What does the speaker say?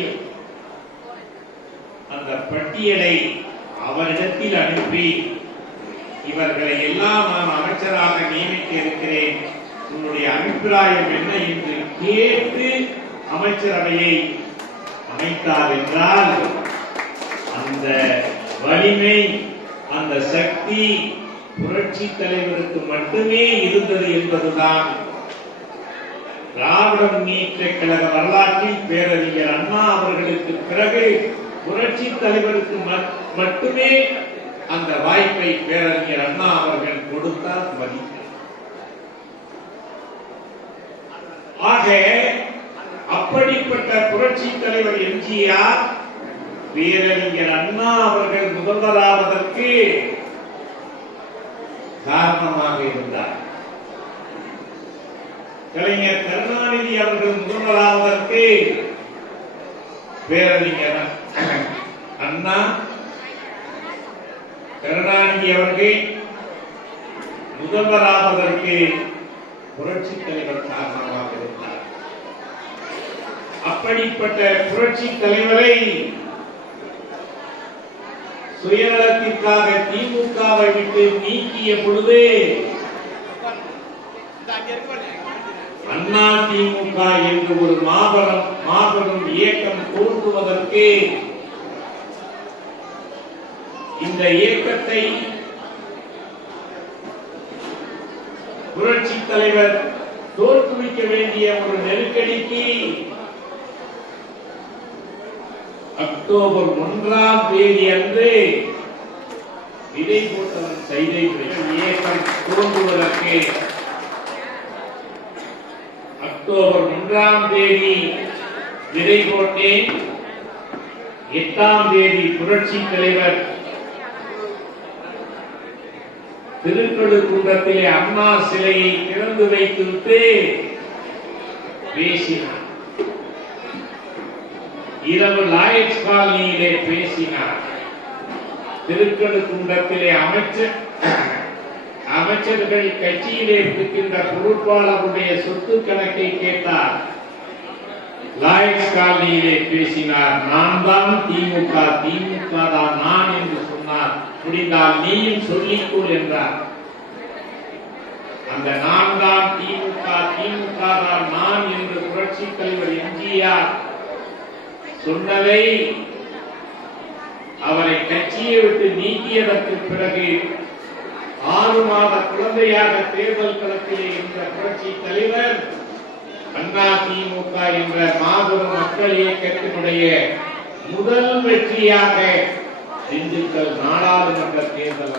தெரியும். அந்த பட்டியலை அவரிடத்தில் அனுப்பி இவர்களை எல்லாம் நான் அமைச்சராக நியமிக்க இருக்கிறேன், உன்னுடைய அபிப்பிராயம் என்ன என்று கேட்டு அமைச்சரவையை அமைத்தார் என்றால் அந்த வலிமை, அந்த சக்தி புரட்சி தலைவருக்கு மட்டுமே இருந்தது என்பதுதான் திராவிட முன்னேற்ற கழக வரலாற்றில் பேரறிஞர் அண்ணா அவர்களுக்கு பிறகு புரட்சி தலைவருக்கு மட்டுமே அந்த வாய்ப்பை பேரறிஞர் அண்ணா அவர்கள் கொடுத்தார், மதித்தார். ஆக அப்படிப்பட்ட புரட்சி தலைவர் எம்ஜிஆர் பேரறிஞர் அண்ணா அவர்கள் முதல்வராவதற்கு காரணமாக இருந்தார். கலைஞர் கருணாநிதி அவர்கள் முதல்வராவதற்கு பேரறிஞர் அண்ணா, கருணாநிதி அவர்கள் முதல்வராவதற்கு புரட்சி தலைவர் காரணமாக இருந்தார். அப்படிப்பட்ட புரட்சி தலைவரை சுயநலத்திற்காக திமுகவை விட்டு நீக்கிய பொழுது அண்ணா திமுக என்று ஒரு மாபெரும் இயக்கம் தோன்றுவதற்கு இந்த இயக்கத்தை புரட்சி தலைவர் தோற்றுவிக்க வேண்டிய ஒரு நெருக்கடிக்கு அக்டோபர் 1ஆம் தேதி அன்று விதை போட்டவன் செய்தை இயக்கம் தோன்றுவதற்கு அக்டோபர் 1ஆம் தேதி விதை போட்டேன். 8ஆம் தேதி புரட்சி தலைவர் திருக்கழுக்குன்றத்திலே அண்ணா சிலையை திறந்து வைத்துவிட்டு பேசினார். இரவு லாயட்ஸ் காலனியிலே பேசினார். திருக்கழுக்குன்றத்திலே அமைச்சர்கள் கட்சியிலே இருக்கின்ற பொறுப்பாளருடைய சொத்து கணக்கை கேட்டார். லாயட்ஸ் காலனியிலே பேசினார். நான் தான் திமுக, திமுக தான் நான் என்று சொன்னார். முடிந்தால் நீயும் சொல்லிக்கொள் என்றார். அந்த நான் தான் திமுக, திமுக தான் நான் என்று புரட்சி தலைவர் எம்ஜிஆர் சொன்னதை அவரை கட்சியை விட்டு நீக்கியதற்கு பிறகு 6 மாத குழந்தையாக தேர்தல் களத்திலே இருந்த புரட்சி தலைவர் அண்ணா திமுக என்ற மாபெரும் மக்கள் இயக்கத்தினுடைய முதல் வெற்றியாக திண்டுக்கல் நாடாளுமன்ற தேர்தல்